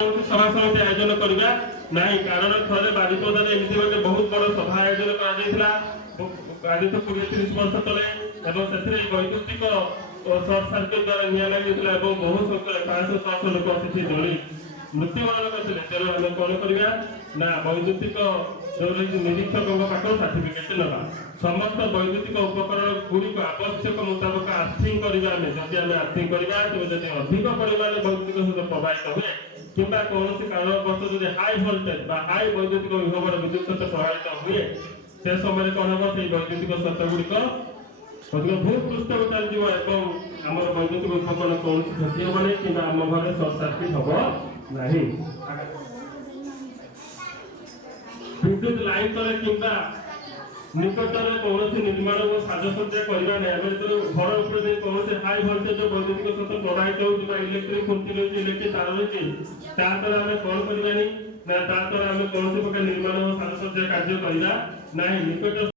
सभा समिति आयोजन करवा नहीं कारण थे बारिपदार एमती गोटे बहुत बड़ सभा आयोजन कर आज तो 20-30 वर्ष तले वैद्युतिक सर्ट सर्किट द्वारा निया लगी बहु संख्या 500-600 लोक से जली मृत्युवरण करते तेणु आम कौन करवा ना वैद्युतिक जो निरीक्षक पाख सर्टिफिकेट ना समस्त वैद्युतिक उपकरण गुड़िक आवश्यक मुताबक आर्थिंग करवा जदि आम आर्थिंग करवा तेज अधिक परिमाण वैद्युतिक सहित प्रभावित हुए किंबा कौन कारणवश जो हाई भोल्टेज बा हाई वैद्युतिक विभवर विद्युत सहित प्रभावित हुए से समय कौन हम से वैद्युतिक सत्य गुड़िक अधिक भूपृष्ठ चलଯିव आम वैद्युतिक उपकरण कौन क्षति हम नहीं कि आम घर सर्ट सर्किट हम ना विद्युत लाइन तले किंबा निकटरे कौन निर्माण और साजसज्जा करवा नहीं घर उपर कौन हाई भोल्टेज वैद्युतिक सहित प्रभावित हो इलेक्ट्रिक खुंटी रही इलेक्ट्रिक तार रही ताद्वारा आम कौन करवानी ना ताद्वारा आम कौन प्रकार निर्माण और साजसज्जा कार्य करवा ना निकट